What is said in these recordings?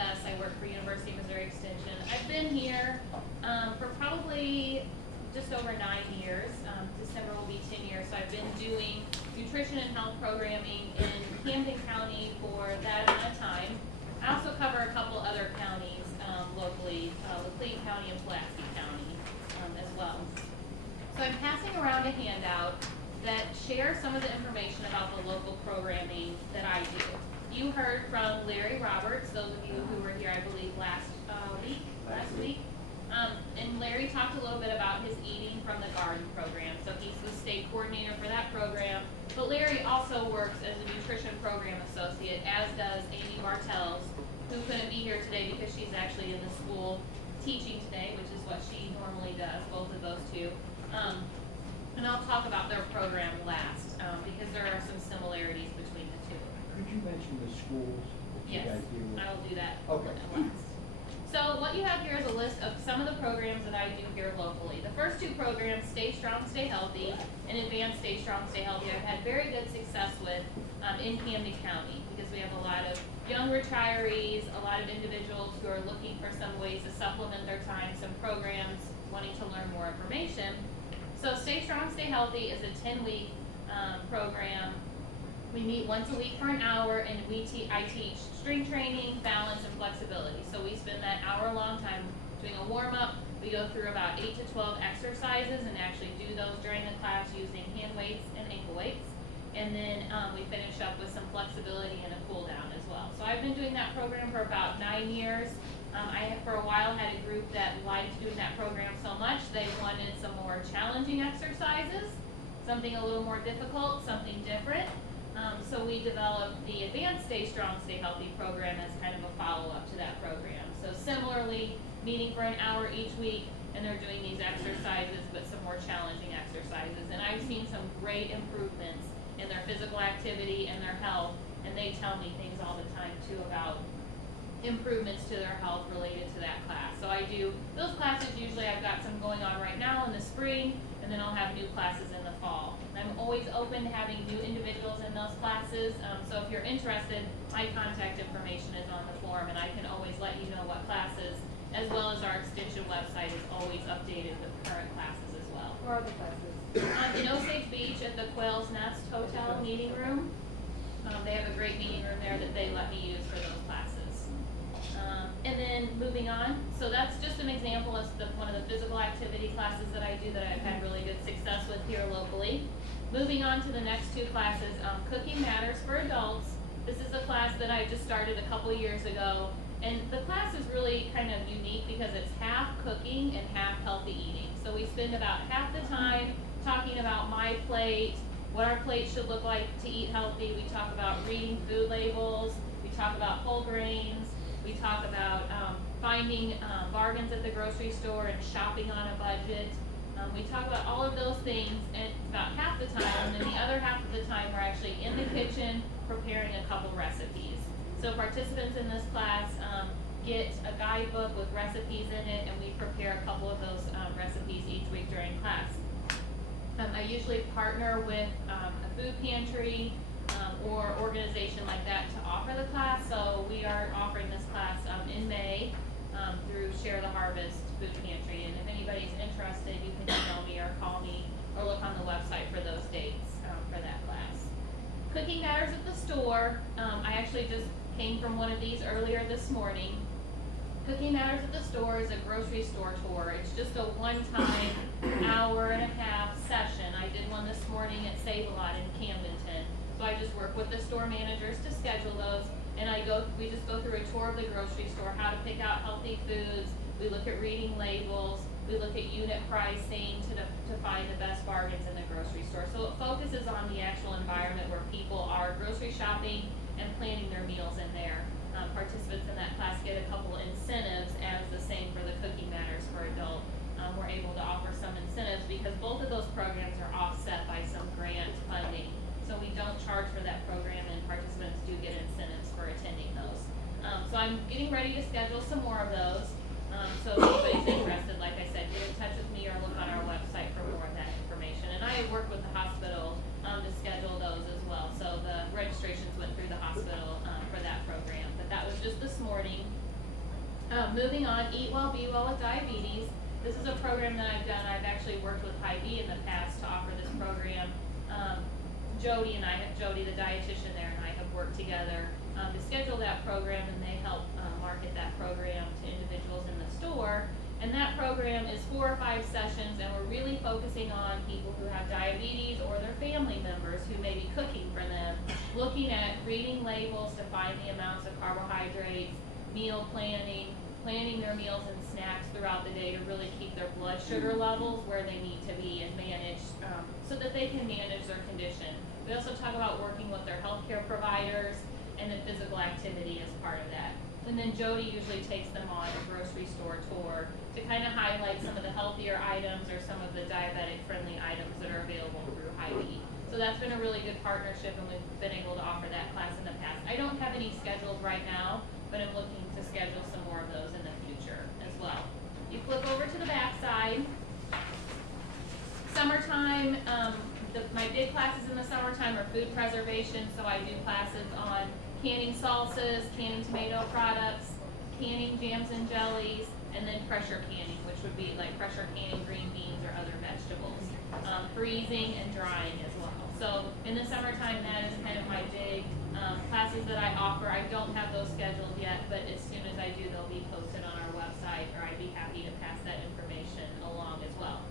Bess. I work for University of Missouri Extension. I've been here for probably just over 9 years. December will be 10 years. So I've been doing nutrition and health programming in Camden County for that amount of time. I also cover a couple other counties locally, McLean County and Pulaski County as well. So I'm passing around a handout that shares some of the information about the local programming that I do. You heard from Larry Roberts, those of you who were here, I believe, last week. And Larry talked a little bit about his Eating from the Garden program. So he's the state coordinator for that program. But Larry also works as a nutrition program associate, as does Amy Bartels, who couldn't be here today because she's actually in the school teaching today, which is what she normally does, both of those two. And I'll talk about their program last, because there are some similarities between the two. Could you mention the schools that you Yes, guys deal with? I will do that Okay. last. So what you have here is a list of some of the programs that I do here locally. The first two programs, Stay Strong, Stay Healthy, and Advanced Stay Strong, Stay Healthy, I've had very good success with in Camden County, because we have a lot of young retirees, a lot of individuals who are looking for some ways to supplement their time, some programs, wanting to learn more information. So Stay Strong, Stay Healthy is a 10-week program. We meet once a week for an hour, and I teach strength training, balance, and flexibility. So we spend that hour-long time doing a warm-up. We go through about 8 to 12 exercises and actually do those during the class using hand weights and ankle weights. And then we finish up with some flexibility and a cool down as well. So I've been doing that program for about 9 years. I, for a while, had a group that liked doing that program so much, they wanted some more challenging exercises, something a little more difficult, something different. So we developed the Advanced Stay Strong, Stay Healthy program as kind of a follow-up to that program. So similarly, meeting for an hour each week, and they're doing these exercises, but some more challenging exercises. And I've seen some great improvements in their physical activity and their health, and they tell me things all the time too about improvements to their health related to that class. So I do those classes. Usually I've got some going on right now in the spring, and then I'll have new classes in the fall. I'm always open to having new individuals in those classes, so if you're interested, my contact information is on the form, and I can always let you know what classes, as well as our extension website is always updated with current classes as well. Where are the classes? In Osage Beach at the Quail's Nest Hotel meeting room. They have a great meeting room there that they let me use for those classes. And then moving on, so that's just an example of one of the physical activity classes that I do that I've had really good success with here locally. Moving on to the next two classes, Cooking Matters for Adults. This is a class that I just started a couple years ago, and the class is really kind of unique because it's half cooking and half healthy eating. So we spend about half the time talking about my plate, what our plate should look like to eat healthy. We talk about reading food labels. We talk about whole grains. We talk about finding bargains at the grocery store and shopping on a budget. We talk about all of those things, and about half the time, and then the other half of the time we're actually in the kitchen preparing a couple recipes. So participants in this class get a guidebook with recipes in it, and we prepare a couple of those recipes each week during class. I usually partner with a food pantry or organization like that to offer the class. So we are offering this class in May through Share the Harvest Food Pantry. And if anybody's interested, you can email me or call me or look on the website for those dates for that class. Cooking Matters at the Store. I actually just came from one of these earlier this morning. Cooking Matters at the Store is a grocery store tour. It's just a one-time hour-and-a-half session. I did one this morning at Save-A-Lot in Camdenton. So I just work with the store managers to schedule those, and we just go through a tour of the grocery store, how to pick out healthy foods. We look at reading labels. We look at unit pricing to find the best bargains in the grocery store. So it focuses on the actual environment where people are grocery shopping and planning their meals in there. Participants in that class get a couple incentives, as the same for the Cooking Matters for Adult. We're able to offer some incentives because both of those programs are offset by some grant funding. So we don't charge for that program, and participants do get incentives for attending those. So I'm getting ready to schedule some more of those. So if anybody's interested, like I said, get in touch with me or look on our website for more of that information. And I work with the hospital to schedule those as well. So the registrations went through the hospital for that program. But that was just this morning. Moving on, Eat Well, Be Well with Diabetes. This is a program that I've done. I've actually worked with Hy-Vee in the past to offer this program. Jody the dietitian there, and I have worked together to schedule that program, and they help market that program to individuals in the store. And that program is 4 or 5 sessions, and we're really focusing on people who have diabetes or their family members who may be cooking for them, looking at reading labels to find the amounts of carbohydrates, meal planning, planning their meals and snacks throughout the day to really keep their blood sugar levels where they need to be and manage, so that they can manage their condition. We also talk about working with their healthcare providers and then physical activity as part of that. And then Jody usually takes them on a grocery store tour to kind of highlight some of the healthier items or some of the diabetic-friendly items that are available through Hy-Vee. So that's been a really good partnership, and we've been able to offer that class in the past. I don't have any scheduled right now, but I'm looking to schedule some more of those in the future as well. You flip over to the back side. Summertime, my big classes in the summertime are food preservation, so I do classes on canning salsas, canning tomato products, canning jams and jellies, and then pressure canning, which would be like pressure canning green beans or other vegetables, freezing and drying as well. So in the summertime, that is kind of my big classes that I offer. I don't have those scheduled yet, but as soon as I do, they'll be posted on our website, or I'd be happy to pass that information along as well.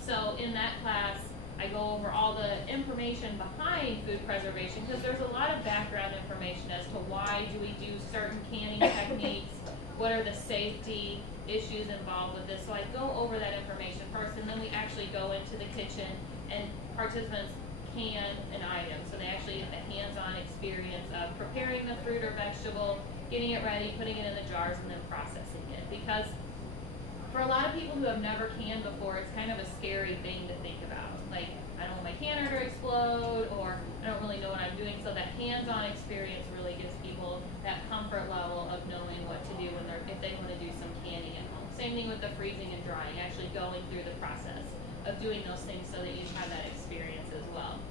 So in that class, I go over all the information behind food preservation, because there's a lot of background information as to why do we do certain canning techniques, what are the safety issues involved with this. So I go over that information first, and then we actually go into the kitchen and participants can an item. So they actually get the hands-on experience of preparing the fruit or vegetable, getting it ready, putting it in the jars, and then processing it. Because for a lot of people who have never canned before, it's kind of a scary thing to think about. Like, I don't want my canner to explode, or I don't really know what I'm doing. So that hands-on experience really gives people that comfort level of knowing what to do if they want to do some canning at home. Same thing with the freezing and drying, actually going through the process of doing those things so that you have that experience as well.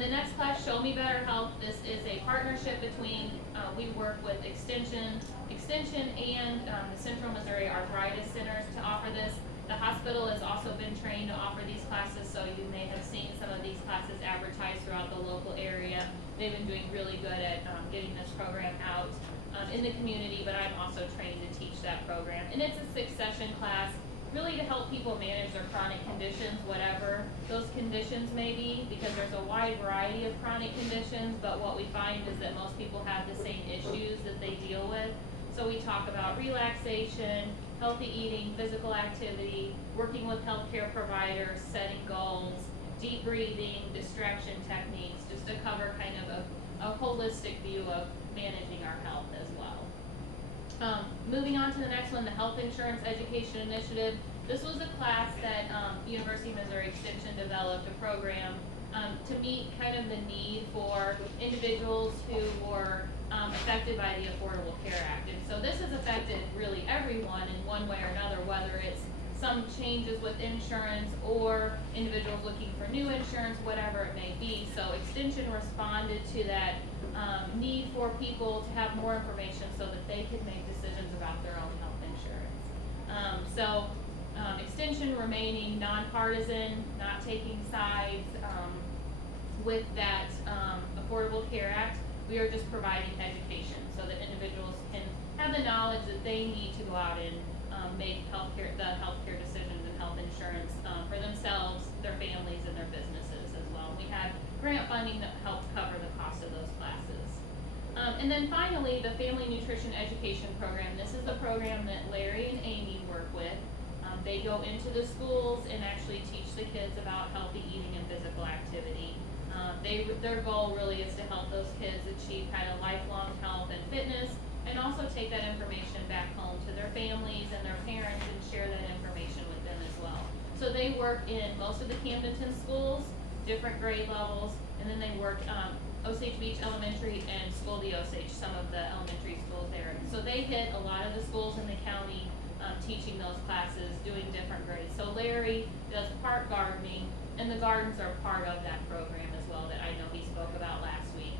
The next class, Show Me Better Health. This is a partnership between, we work with Extension and the Central Missouri Arthritis Centers to offer this. The hospital has also been trained to offer these classes, so you may have seen some of these classes advertised throughout the local area. They've been doing really good at getting this program out in the community, but I'm also trained to teach that program. And it's a 6-session class, really to help people manage their chronic conditions, whatever those conditions may be, because there's a wide variety of chronic conditions, but what we find is that most people have the same issues that they deal with. So we talk about relaxation, healthy eating, physical activity, working with healthcare providers, setting goals, deep breathing, distraction techniques, just to cover kind of a holistic view of managing our health as well. Moving on to the next one, the Health Insurance Education Initiative. This was a class that University of Missouri Extension developed a program to meet kind of the need for individuals who were affected by the Affordable Care Act. And so this has affected really everyone in one way or another, whether it's some changes with insurance or individuals looking for new insurance, whatever it may be. So Extension responded to that need for people to have more information so that they could make decisions about their own health insurance. Extension remaining nonpartisan, not taking sides with that Affordable Care Act. We are just providing education so that individuals can have the knowledge that they need to go out and make the healthcare decisions and health insurance for themselves, their families, and their businesses as well. We have grant funding that helps cover the cost of those classes. And then finally, the Family Nutrition Education Program. This is the program that Larry and Amy work with. They go into the schools and actually teach the kids about healthy eating and physical activity. Their goal really is to help those kids achieve kind of lifelong health and fitness, and also take that information back home to their families and their parents and share that information with them as well. So they work in most of the Camdenton schools, different grade levels, and then they work Osage Beach Elementary and School de Osage, some of the elementary schools there. So they hit a lot of the schools in the county teaching those classes, doing different grades. So Larry does part gardening, and the gardens are part of that program as well that I know he spoke about last week.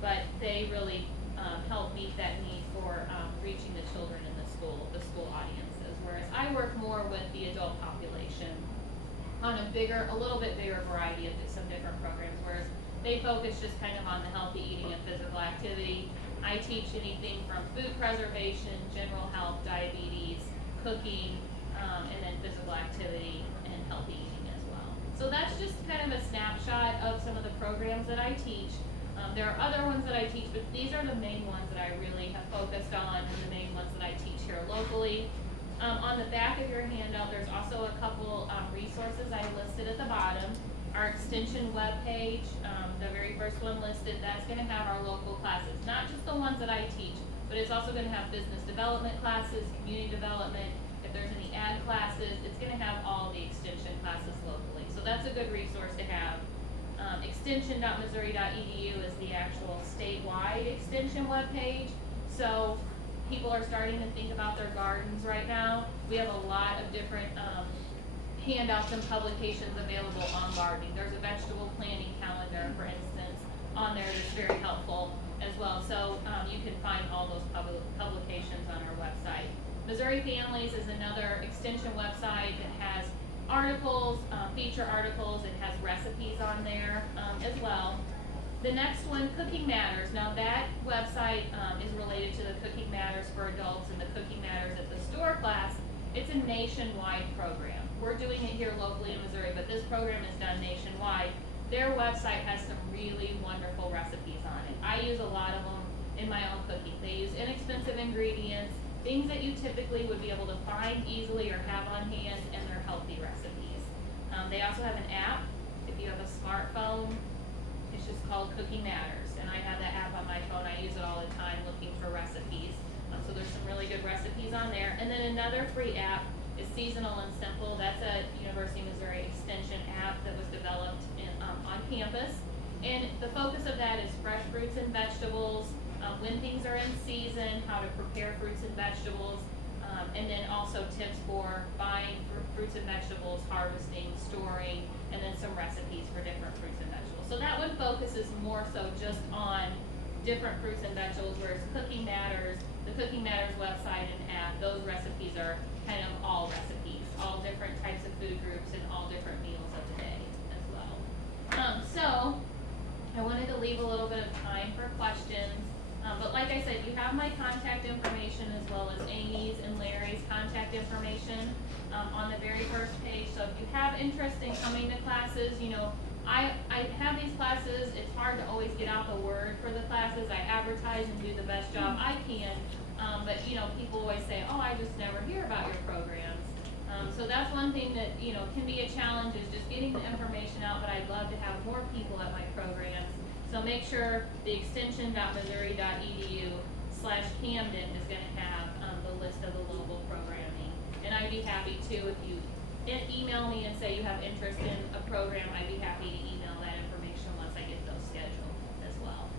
But they really help meet that need for reaching the children in the school audiences, whereas I work more with the adult population on a little bit bigger variety of some different programs, whereas they focus just kind of on the healthy eating and physical activity. I teach anything from food preservation, general health, diabetes, cooking, and then physical activity and healthy eating as well. So that's just kind of a snapshot of some of the programs that I teach. There are other ones that I teach, but these are the main ones that I really have focused on and the main ones that I teach here locally. On the back of your handout, there's also a couple resources I listed at the bottom. Our extension webpage, the very first one listed, that's going to have our local classes, not just the ones that I teach, but it's also going to have business development classes, community development. If there's any ag classes, it's going to have all the extension classes locally. So that's a good resource to have. Extension.missouri.edu is the actual statewide extension webpage. So people are starting to think about their gardens right now. We have a lot of different handouts and publications available on gardening. There's a vegetable planting calendar, for instance, on there that's very helpful as well. So you can find all those publications on our website. Missouri Families is another extension website that has articles, feature articles. It has recipes on there as well. The next one, Cooking Matters. Now that website is related to the Cooking Matters for adults and the Cooking Matters at the Store class. It's a nationwide program. We're doing it here locally in Missouri, but this program is done nationwide. Their website has some really wonderful recipes on it. I use a lot of them in my own cooking. They use inexpensive ingredients, things that you typically would be able to find easily or have on hand, and they're healthy recipes. They also have an app. If you have a smartphone, it's just called Cooking Matters, and I have that app on my phone. I use it all the time looking for recipes. So there's some really good recipes on there. And then another free app is Seasonal and Simple. That's a University of Missouri Extension app that was developed on campus. And the focus of that is fresh fruits and vegetables, when things are in season, how to prepare fruits and vegetables, and then also tips for buying fruits and vegetables, harvesting, storing, and then some recipes for different fruits and vegetables. So that one focuses more so just on different fruits and vegetables, whereas Cooking Matters, the Cooking Matters website and app, those recipes are kind of all recipes, all different types of food groups and all different meals of the day as well. So I wanted to leave a little bit of time for questions. But like I said, you have my contact information as well as Amy's and Larry's contact information on the very first page. So if you have interest in coming to classes, you know, I have these classes. It's hard to always get out the word for the classes. I advertise and do the best job I can. But you know, people always say, oh, I just never hear about your programs. So that's one thing that, you know, can be a challenge, is just getting the information out, but I'd love to have more people at my programs. So make sure the extension.missouri.edu/Camden is going to have the list of the local programming. And I'd be happy to, if you email me and say you have interest in a program, I'd be happy to email that information once I get those scheduled as well.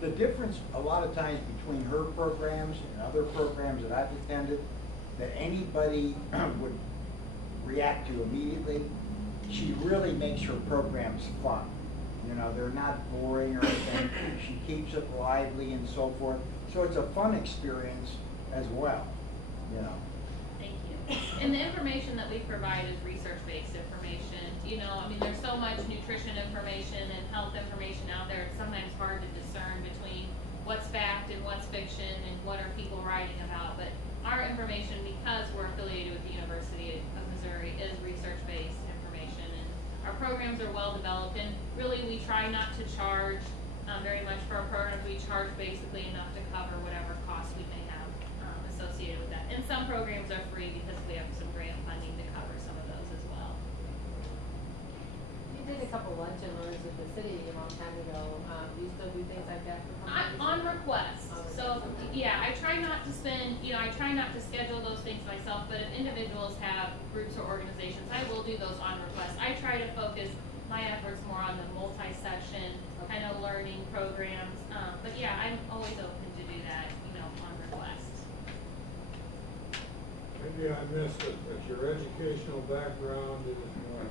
The difference a lot of times between her programs and other programs that I've attended that anybody would react to immediately, she really makes her programs fun. You know, they're not boring or anything. She keeps it lively and so forth. So it's a fun experience as well, you know. Thank you. And the information that we provide is research-based information. You know, I mean, there's so much nutrition information and health information out there. It's sometimes hard to discern between what's fact and what's fiction and what are people writing about. But our information, because we're affiliated with the University of Missouri, is research-based information. And our programs are well developed, and really we try not to charge very much for our programs. We charge basically enough to cover whatever costs we may have associated with that. And some programs are free because we have some grant funding to cover some of those as well. You did a couple lunch and learns with the city a long time ago. Do you still do things like that for companies? On request. So yeah, I try not to spend, you know, I try not to schedule those things myself, but if individuals have groups or organizations, I will do those on request. I try to focus my efforts more on the multi-section kind of learning programs. But yeah, I'm always open to do that, you know, on request. Maybe I missed it, but your educational background is what?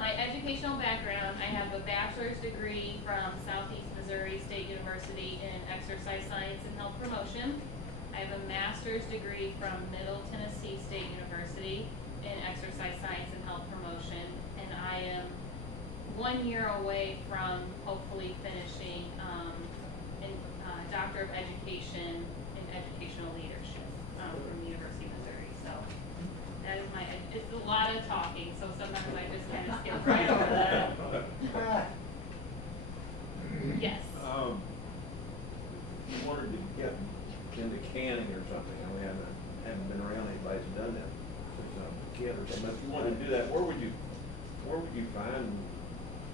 My educational background, I have a bachelor's degree from Southeast Missouri State University in exercise science and health promotion. I I have a master's degree from Middle Tennessee State University in exercise science and health promotion, and I am 1 year away from hopefully finishing a Doctor of Education in Educational Leadership from the University of Missouri. So that is it's a lot of talking, so sometimes I just kind of skip right over that. Yes. You wanted to get into canning or something, and we haven't been around anybody who's done that since I was a kid or something. If you wanted to do that, where would you find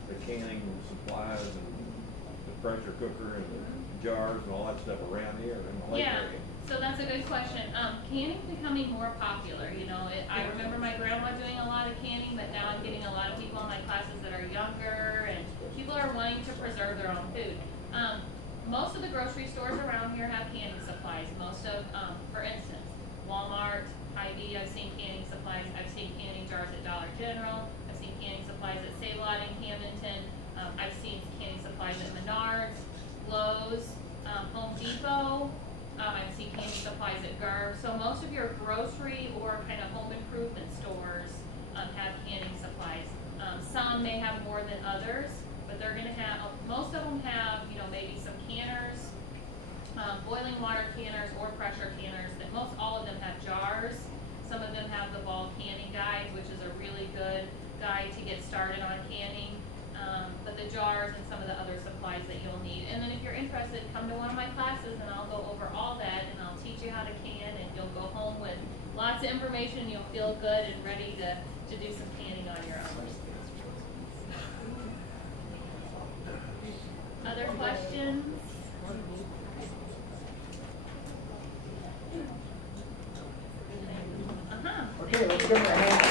the canning supplies and the pressure cooker and the jars and all that stuff around here in the lake Yeah, area? so that's a good question. Canning's becoming more popular, you know, I remember my grandma doing a lot of canning, but now I'm getting a lot of people in my classes that are younger, and people are wanting to preserve their own food. Most of the grocery stores around here have canning supplies. Most of, for instance, Walmart, Hy-Vee, I've seen canning supplies. I've seen canning jars at Dollar General. I've seen canning supplies at Save-A-Lot in Camdenton. I've seen canning supplies at Menards, Lowe's, Home Depot. I've seen canning supplies at Garb. So most of your grocery or kind of home improvement stores have canning supplies. Some may have more than others, but they're going to have, most of them have, you know, maybe some canners, boiling water canners or pressure canners. That most all of them have jars. Some of them have the Ball Canning Guide, which is a really good guide to get started on canning. But the jars and some of the other supplies that you'll need. And then if you're interested, come to one of my classes and I'll go over all that and I'll teach you how to can, and you'll go home with lots of information. You'll feel good and ready to do some canning on your own. Other questions? Okay, let's give her a hand.